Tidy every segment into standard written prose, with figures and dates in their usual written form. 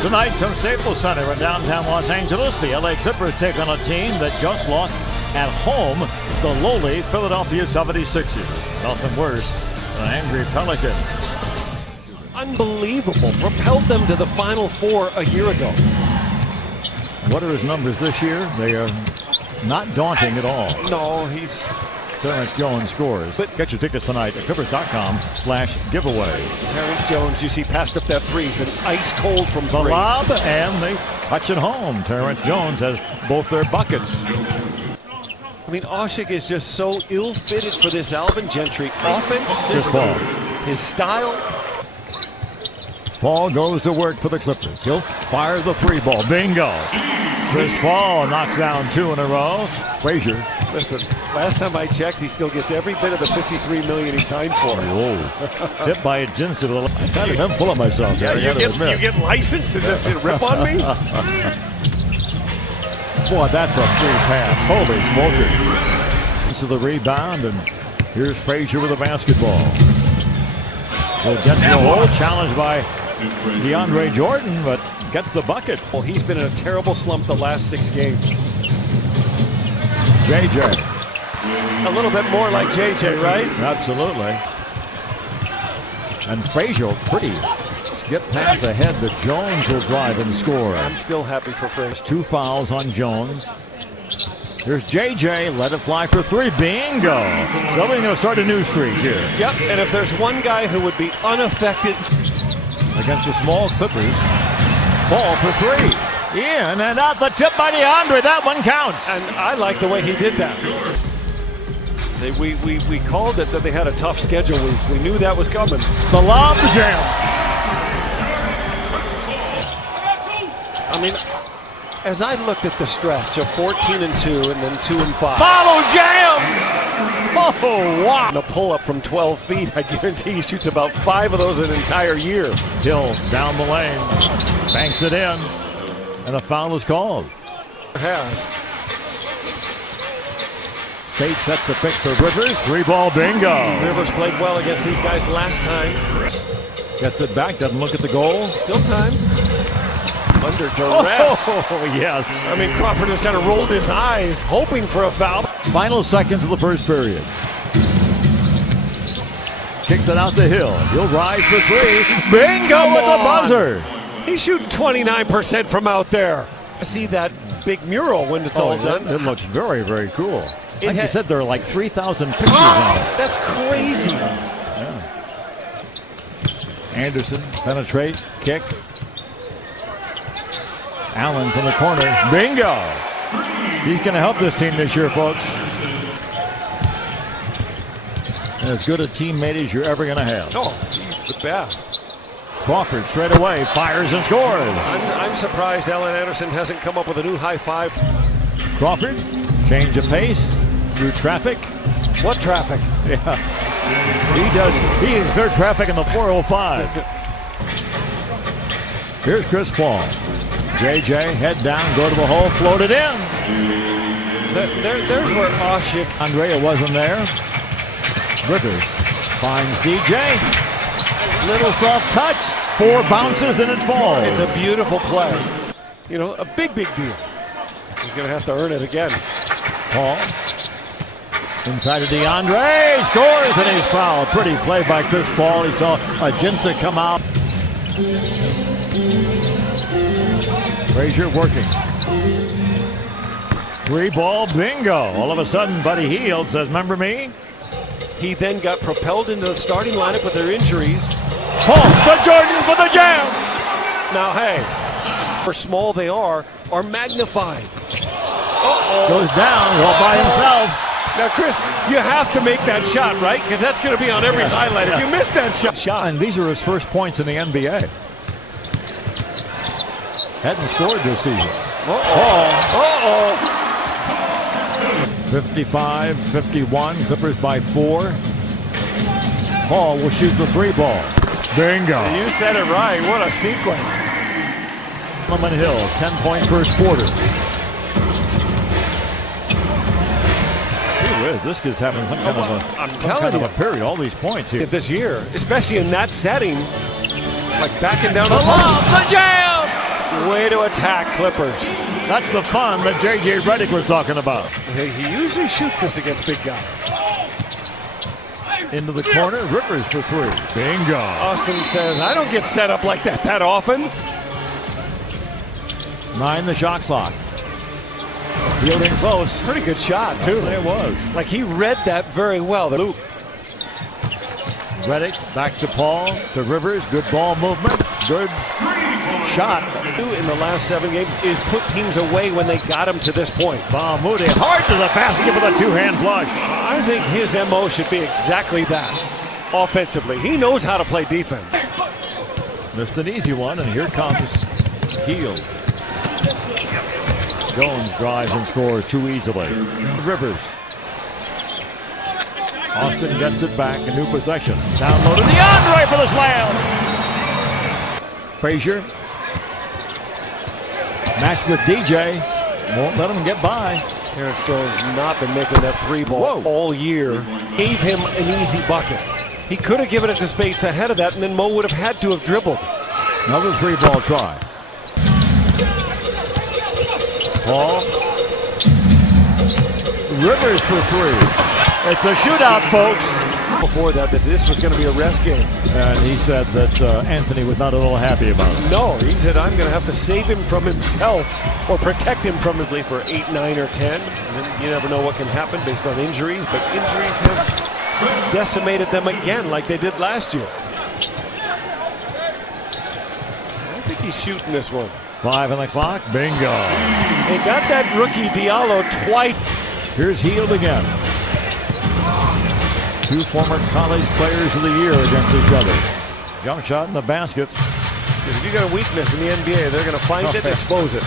Tonight from Staples Center in downtown Los Angeles, the LA Clippers take on a team that just lost at home the lowly Philadelphia 76ers. Nothing worse than an angry Pelican. Unbelievable. Propelled them to the Final Four a year ago. What are his numbers this year? They are not daunting at all. No, he's... Terrence Jones scores. But get your tickets tonight at Clippers.com/giveaway. Terrence Jones, you see, passed up that three. He's been ice cold from the three. lob, and they touch it home. Terrence Jones has both their buckets. I mean, Oshik is just so ill-fitted for this Alvin Gentry offense system. Paul. His style. Paul goes to work for the Clippers. He'll fire the three ball. Bingo. Chris Paul knocks down two in a row. Frazier. Listen, last time I checked, he still gets every bit of the $53 million he signed for. Whoa. Tipped by a Jinsu. I kind of am full of myself. Yeah, you get licensed to just rip on me? Boy, that's a free pass. Holy smokers. This is the rebound, and here's Frazier with a basketball. Will get to the hole, challenged by DeAndre Jordan, but gets the bucket. Well, he's been in a terrible slump the last 6 games. JJ. A little bit more like JJ, right? Absolutely. And Frazier, pretty skip pass ahead, but Jones will drive and score. I'm still happy for Frazier. 2 fouls on Jones. Here's JJ, let it fly for 3. Bingo! So we're going to start a new streak here. Yep, and if there's one guy who would be unaffected against the small Clippers, ball for 3. In and out the tip by DeAndre. That one counts. And I like the way he did that. We called it that they had a tough schedule. We knew that was coming. The lob, the jam. I mean, as I looked at the stretch of 14-2 and then 2-5. Follow jam! Oh, wow. A pull-up from 12 feet, I guarantee he shoots about 5 of those an entire year. Hill down the lane, banks it in, and a foul is called. State sets the pick for Rivers. 3-ball bingo. Rivers played well against these guys last time. Gets it back, doesn't look at the goal. Still time. Under duress. Oh, yes. I mean, Crawford just kind of rolled his eyes, hoping for a foul. Final seconds of the first period. Kicks it out to Hill. He'll rise for 3. Bingo with the buzzer. He's shooting 29% from out there. I see that big mural when it's all done. It looks very, very cool. Like you said, there are like 3,000 pictures on it. That's crazy. Yeah. Anderson, penetrate, kick. Allen from the corner. Bingo! He's going to help this team this year, folks. And as good a teammate as you're ever going to have. Oh, he's the best. Crawford straight away, fires and scores. I'm surprised Allen Anderson hasn't come up with a new high five. Crawford, change of pace, through traffic. What traffic? Yeah. He exerts traffic in the 405. Here's Chris Paul. JJ, head down, go to the hole, float it in. There's where Oshik. Andrea wasn't there. Rivers finds DJ. Little soft touch. 4 bounces and it falls. It's a beautiful play. You know, a big deal. He's going to have to earn it again. Paul. Inside of DeAndre. Scores and he's fouled. Pretty play by Chris Paul. He saw Agenta come out. Frazier working. 3-ball bingo. All of a sudden, Buddy Hield says, remember me? He then got propelled into the starting lineup with their injuries. Paul, the Jordan for the jam. Now, hey, how small they are magnified. Goes down all by himself. Now, Chris, you have to make that shot, right? Because that's going to be on every highlight. If you miss that shot. And these are his first points in the NBA. Hadn't scored this season. Uh-oh. 55-51, Clippers by 4. Paul will shoot the 3-ball. Bingo. You said it right. What a sequence. Solomon Hill, 10-point first quarter. This kid's having some kind of a period. All these points here this year, especially in that setting, like backing down the jam. Way to attack, Clippers. That's the fun that J.J. Redick was talking about. He usually shoots this against big guys. Into the corner, Rivers for three. Bingo. Austin says, I don't get set up like that often. 9 the shot clock. Fielding close. Pretty good shot, too. It was. Like he read that very well. Luke. Redick back to Paul, to Rivers. Good ball movement. Good shot. In the last 7 games is put teams away when they got him to this point. Moody hard to the basket with a two-hand flush. I think his MO should be exactly that. Offensively, he knows how to play defense. Missed an easy one, and here comes Hield. Jones drives and scores too easily. Rivers. Austin gets it back, a new possession. Down low to DeAndre for the slam. Frazier. Matched with DJ. Won't let him get by. Terrence Jones not been making that three ball all year. Gave him an easy bucket. He could have given it to Spates ahead of that, and then Mo would have had to have dribbled. Another three-ball try. Paul. Rivers for three. It's a shootout, folks. Before that this was going to be a rest game. And he said that Anthony was not at all happy about it. No, he said, I'm going to have to save him from himself or protect him from it for 8, 9, or 10. And then you never know what can happen based on injuries, but injuries have decimated them again like they did last year. I think he's shooting this one. 5 on the clock. Bingo. They got that rookie Diallo twice. Here's Hield again. Two former college players of the year against each other. Jump shot in the basket. If you got a weakness in the NBA, they're going to find it and expose it.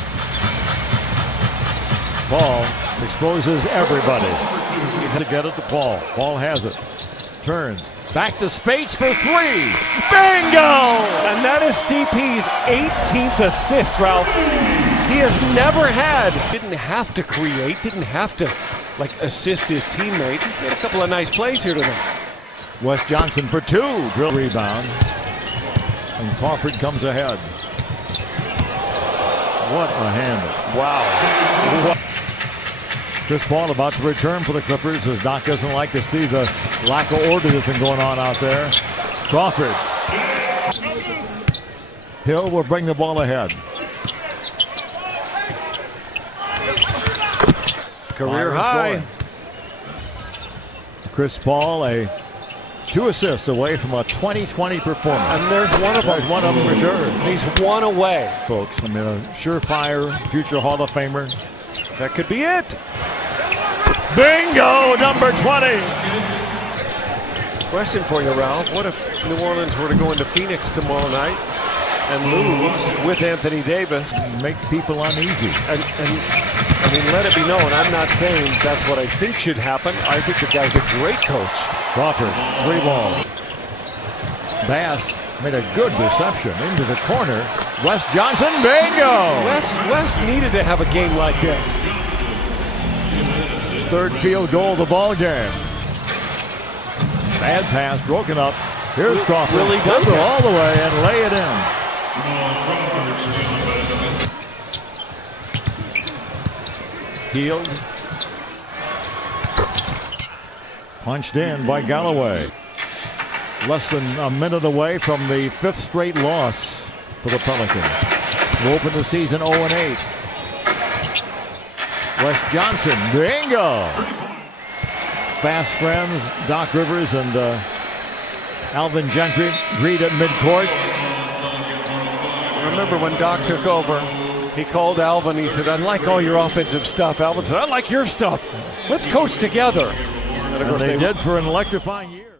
Paul exposes everybody. To get it to Paul. Paul has it. Turns. Back to Spates for three. Bingo! And that is CP's 18th assist, Ralph. He has never had. Didn't have to create. Didn't have to assist his teammate. He made a couple of nice plays here tonight. Wes Johnson for two. Drill rebound. And Crawford comes ahead. What a handle. Wow. Chris Paul about to return for the Clippers as Doc doesn't like to see the lack of order that's been going on out there. Crawford. Hill will bring the ball ahead. Career high. Chris Paul, 2 assists away from a 2020 performance. And there's one of them. There's one of them for sure. He's one away. Folks, I mean, a surefire future Hall of Famer. That could be it. Bingo, number 20. Question for you, Ralph. What if New Orleans were to go into Phoenix tomorrow night and lose with Anthony Davis? Make people uneasy. And I mean, let it be known, I'm not saying that's what I think should happen. I think the guy's a great coach. Crawford, 3 ball. Bass made a good reception into the corner. Wes Johnson, bingo! Wes needed to have a game like this. Third field goal of the ball game. Bad pass, broken up. Here's Crawford. Really does go all the way and lay it in. Hield. Punched in by Galloway. Less than a minute away from the 5th straight loss for the Pelicans. We'll open the season 0-8. Wes Johnson, bingo! Fast friends, Doc Rivers and Alvin Gentry agreed at midcourt. I remember when Doc took over, he called Alvin. He said, I like all your offensive stuff. Alvin said, I like your stuff. Let's coach together. And they did for an electrifying year.